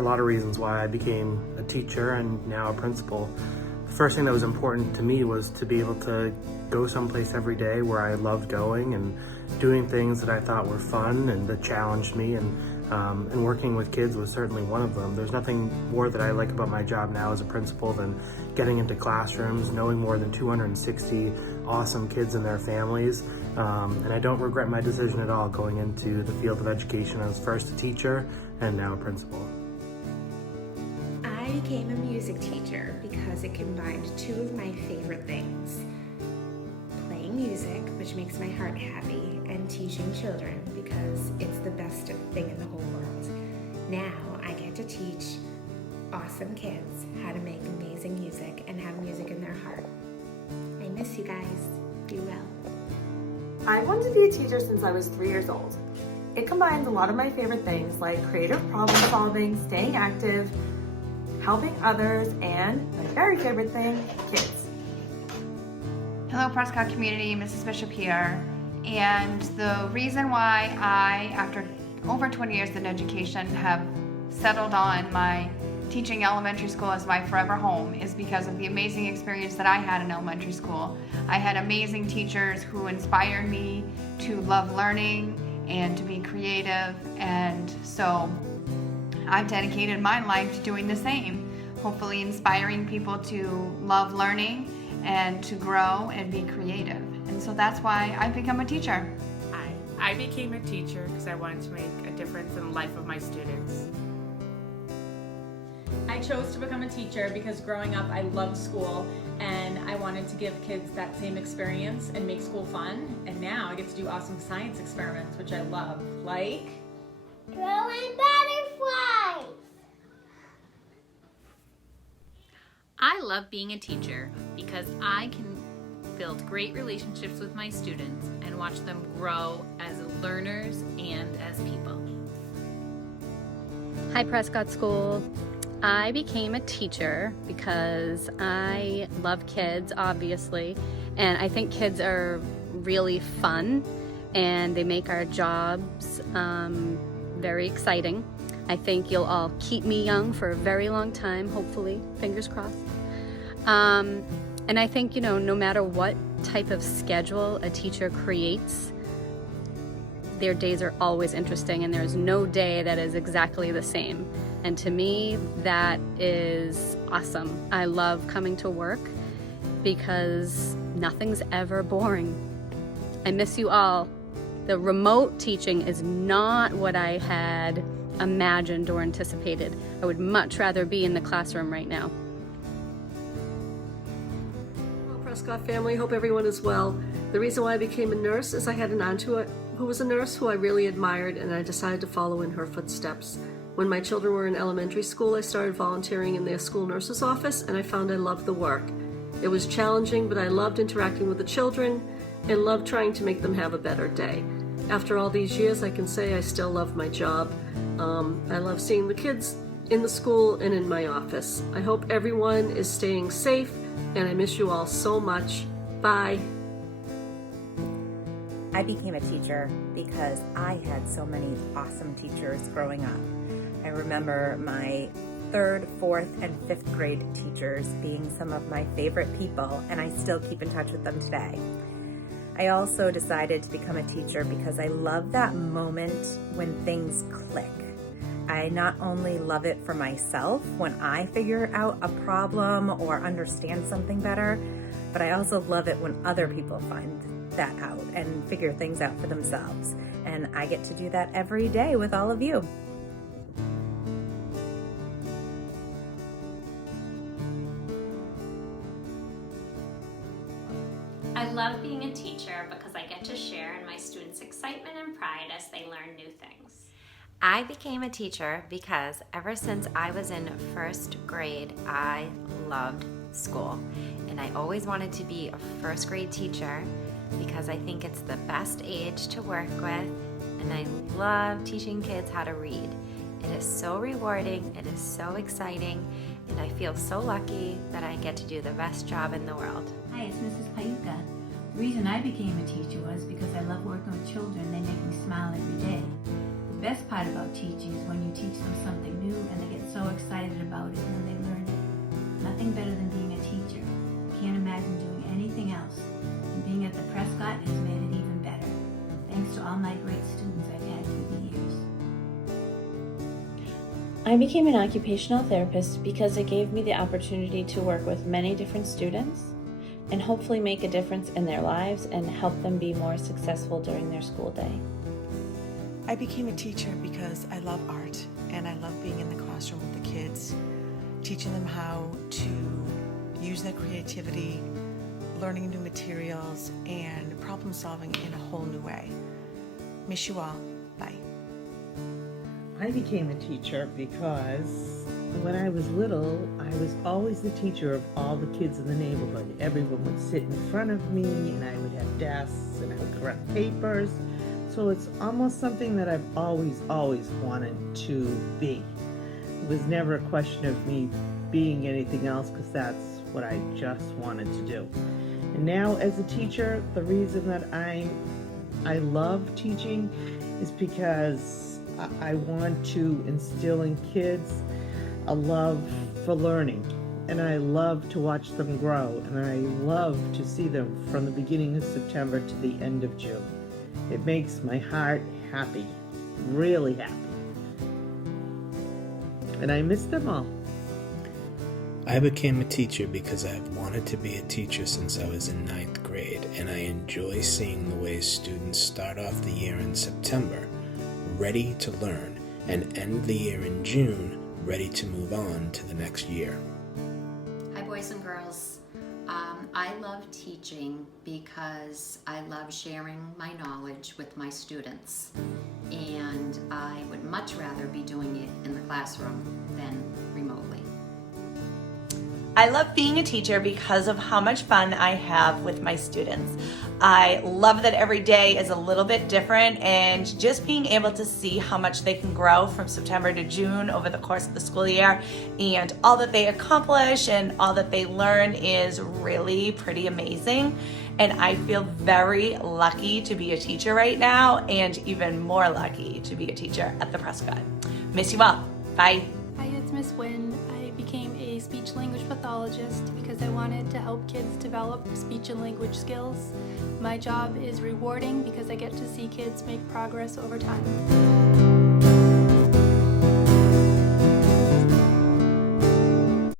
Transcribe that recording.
are a lot of reasons why I became a teacher and now a principal. The first thing that was important to me was to be able to go someplace every day where I loved going and doing things that I thought were fun and that challenged me, and working with kids was certainly one of them. There's nothing more that I like about my job now as a principal than getting into classrooms, knowing more than 260 awesome kids and their families, and I don't regret my decision at all going into the field of education. I was first a teacher and now a principal. I became a music teacher because it combined two of my favorite things: playing music, which makes my heart happy, and teaching children because it's the best thing in the whole world. Now I get to teach awesome kids how to make amazing music and have music in their heart. I miss you guys. Be well. I wanted to be a teacher since I was 3 years old. It combines a lot of my favorite things like creative problem solving, staying active, helping others, and my very favorite thing, kids. Hello Prescott community, Mrs. Bishop here. And the reason why I, after over 20 years in education, have settled on my teaching elementary school as my forever home is because of the amazing experience that I had in elementary school. I had amazing teachers who inspired me to love learning and to be creative, and so I've dedicated my life to doing the same, hopefully inspiring people to love learning and to grow and be creative. And so that's why I've become a teacher. I became a teacher because I wanted to make a difference in the life of my students. I chose to become a teacher because growing up I loved school and I wanted to give kids that same experience and make school fun. And now I get to do awesome science experiments, which I love, like growing butterflies. I love being a teacher because I can build great relationships with my students and watch them grow as learners and as people. Hi Prescott School. I became a teacher because I love kids, obviously, and I think kids are really fun and they make our jobs very exciting. I think you'll all keep me young for a very long time, hopefully, fingers crossed. And I think, no matter what type of schedule a teacher creates, their days are always interesting and there's no day that is exactly the same. And to me, that is awesome. I love coming to work because nothing's ever boring. I miss you all. The remote teaching is not what I had imagined or anticipated. I would much rather be in the classroom right now. Hello Prescott family, hope everyone is well. The reason why I became a nurse is I had an aunt who was a nurse who I really admired, and I decided to follow in her footsteps. When my children were in elementary school, I started volunteering in their school nurse's office, and I found I loved the work. It was challenging, but I loved interacting with the children and loved trying to make them have a better day. After all these years, I can say I still love my job. I love seeing the kids in the school and in my office. I hope everyone is staying safe, and I miss you all so much. Bye. I became a teacher because I had so many awesome teachers growing up. I remember my 3rd, 4th, and 5th grade teachers being some of my favorite people, and I still keep in touch with them today. I also decided to become a teacher because I love that moment when things click. I not only love it for myself when I figure out a problem or understand something better, but I also love it when other people find that out and figure things out for themselves. And I get to do that every day with all of you. I love being a teacher because I get to share in my students' excitement and pride as they learn new things. I became a teacher because ever since I was in 1st grade, I loved school. And I always wanted to be a 1st grade teacher because I think it's the best age to work with, and I love teaching kids how to read. It is so rewarding, it is so exciting, and I feel so lucky that I get to do the best job in the world. Hi, it's Mrs. Payuka. The reason I became a teacher was because I love working with children. They make me smile every day. best part about teaching is when you teach them something new and they get so excited about it and then they learn it. Nothing better than being a teacher. Can't imagine doing anything else. And being at the Prescott has made it even better. Thanks to all my great students I've had through the years. I became an occupational therapist because it gave me the opportunity to work with many different students and hopefully make a difference in their lives and help them be more successful during their school day. I became a teacher because I love art and I love being in the classroom with the kids, teaching them how to use their creativity, learning new materials, and problem solving in a whole new way. Miss you all. Bye. I became a teacher because when I was little, I was always the teacher of all the kids in the neighborhood. Everyone would sit in front of me and I would have desks and I would correct papers. So it's almost something that I've always wanted to be. It was never a question of me being anything else because that's what I just wanted to do. And now as a teacher, the reason that I love teaching is because I want to instill in kids a love for learning, and I love to watch them grow, and I love to see them from the beginning of September to the end of June. It makes my heart happy, really happy, and I miss them all. I became a teacher because I've wanted to be a teacher since I was in 9th grade, and I enjoy seeing the way students start off the year in September, ready to learn, and end the year in June, ready to move on to the next year. Hi boys and girls. I love teaching because I love sharing my knowledge with my students, and I would much rather be doing it in the classroom than remotely. I love being a teacher because of how much fun I have with my students. I love that every day is a little bit different, and just being able to see how much they can grow from September to June over the course of the school year, and all that they accomplish and all that they learn is really pretty amazing. And I feel very lucky to be a teacher right now, and even more lucky to be a teacher at the Prescott. Miss you all. Bye. Hi, it's Miss Wynn. I became a speech-language pathologist because I wanted to help kids develop speech and language skills. My job is rewarding because I get to see kids make progress over time.